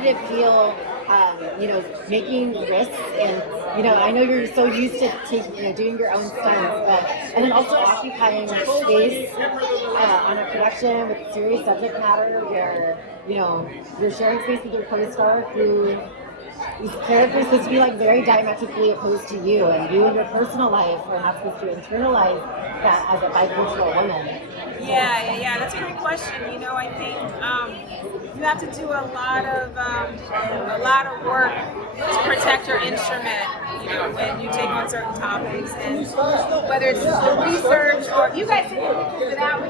did it feel, making risks? And, I know you're so used to doing your own stunts, and then also occupying space on a production with serious subject matter where, you're sharing space with your co-star who these characters supposed to be like very diametrically opposed to you, and you in your personal life are not supposed to internalize that as a bicultural woman. Yeah, that's a great question. I think you have to do a lot of work to protect your instrument, when you take on certain topics, and whether it's research or you guys did it without me.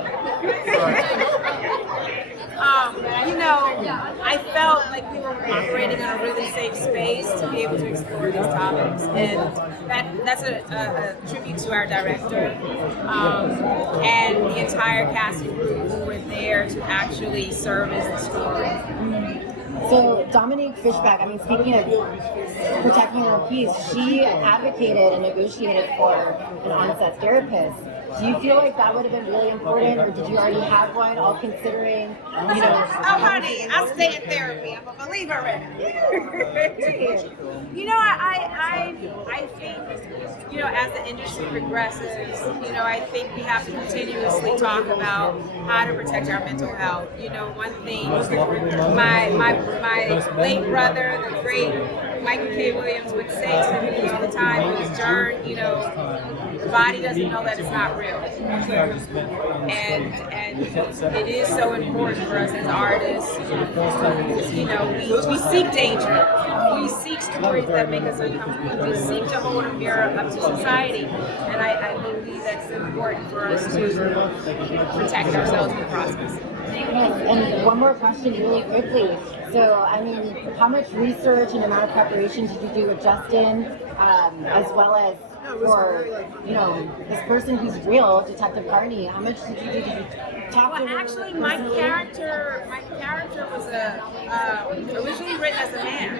I felt like we were operating in a really safe space to be able to explore these topics, and that's a tribute to our director and the entire cast and crew who were there to actually service the story. So Dominique Fishback, speaking of protecting her piece, she advocated and negotiated for an on-set therapist. Do you feel like that would have been really important, or did you already have one, all considering, Oh, honey, I stay in therapy. I'm a believer in it. I think, as the industry progresses, I think we have to continuously talk about how to protect our mental health. One thing, my late brother, the great Michael K. Williams, would say to me all the time was, Jern, the body doesn't know that it's not real. And it is so important for us as artists. We seek danger. We seek stories that make us uncomfortable. We seek to hold a mirror up to society. And I believe that's important for us to protect ourselves in the process. Yes, and one more question really quickly. So, how much research and amount of preparation did you do with Justin, as well as for, this person who's real, Detective Carney? How much did you do? Did you talk to her? Actually, my character was originally written as a man.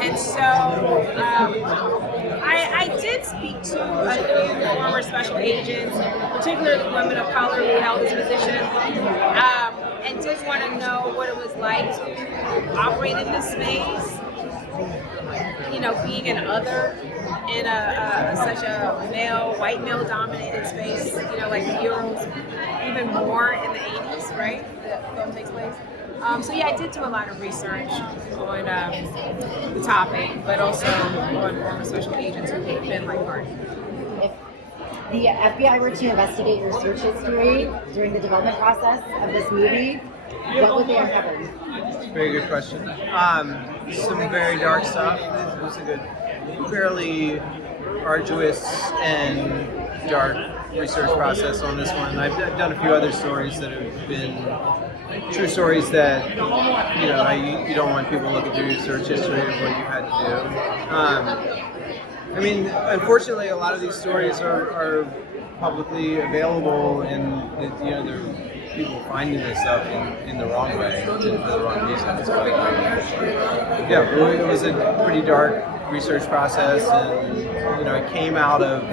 And so I did speak to a few former special agents, particularly women of color who held this position, and just want to know what it was like to operate in this space. Being an other in such a white male dominated space, like the Euros, even more in the 80s, right? The film takes place. I did do a lot of research on the topic, but also on former special agents who have been like Carney. If the FBI were to investigate your search history during the development process of this movie, what would they uncover? Very good question. Some very dark stuff. It was a good, fairly arduous and dark research process on this one. I've done a few other stories that have been true stories that you don't want people looking through your search history of what you had to do. Unfortunately, a lot of these stories are publicly available, and they're people finding this stuff in the wrong way, for the wrong reasons. But, it was a pretty dark research process, and it came out of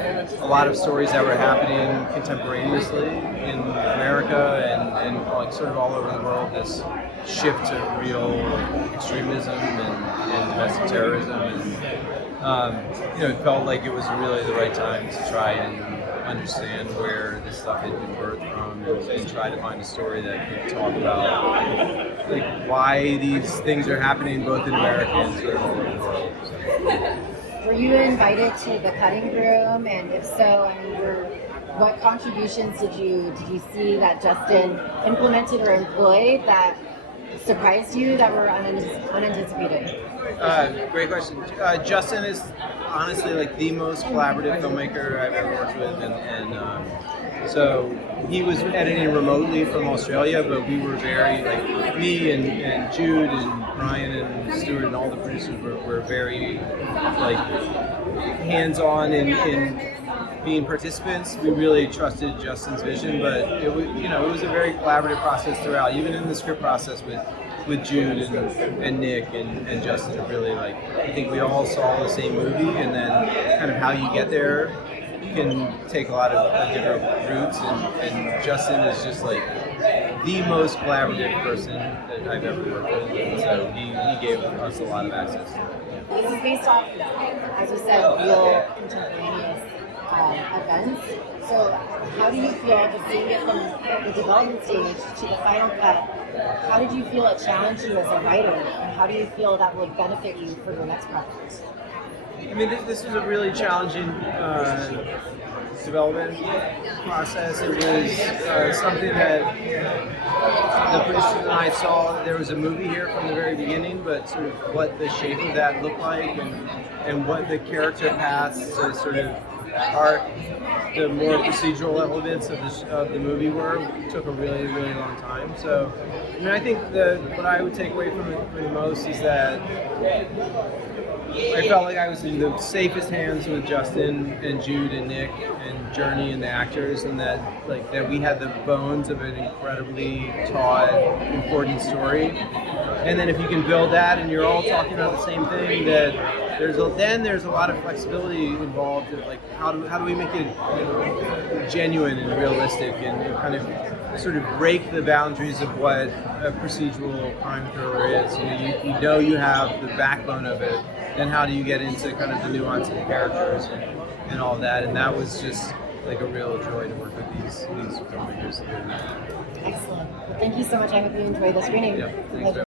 a lot of stories that were happening contemporaneously in America and like sort of all over the world. This shift to real extremism and domestic terrorism, and it felt like it was really the right time to try and understand where this stuff had been birthed from, and try to find a story that could talk about why these things are happening both in America and sort of all over the world. So. Were you invited to the cutting room, and if so, what contributions did you see that Justin implemented or employed that surprised you, that were unanticipated? Great question. Justin is honestly the most collaborative filmmaker I've ever worked with, and so he was editing remotely from Australia, but we were very me and Jude and Ryan and Stuart and all the producers were very hands-on in being participants. We really trusted Justin's vision, but it was a very collaborative process throughout, even in the script process with Jude and Nick and Justin. Really, I think we all saw the same movie, and then kind of how you get there can take a lot of different routes, and Justin is just like the most collaborative person that I've ever worked with, and so he gave us a lot of access to it. This is based off, as you said, real contemporaneous events. So how do you feel, just seeing it from the development stage to the final cut, how did you feel it challenged you as a writer, and how do you feel that would benefit you for your next project? I mean, this was a really challenging development process. It was something that the producers and I saw. There was a movie here from the very beginning, but sort of what the shape of that looked like, and what the character paths to sort of arc the more procedural elements of the movie took a really, really long time. So, I mean, I think what I would take away from it for the most is that I felt like I was in the safest hands with Justin and Jude and Nick and Jurnee and the actors, and that we had the bones of an incredibly taut, important story. And then if you can build that and you're all talking about the same thing, that there's a lot of flexibility involved in like how do we make it genuine and realistic and kind of sort of break the boundaries of what a procedural crime thriller is. You know you have the backbone of it. Then how do you get into kind of the nuance of the characters and all that? And that was just like a real joy to work with these filmmakers. Excellent. Well, thank you so much. I hope you enjoyed the screening. Yeah, thanks,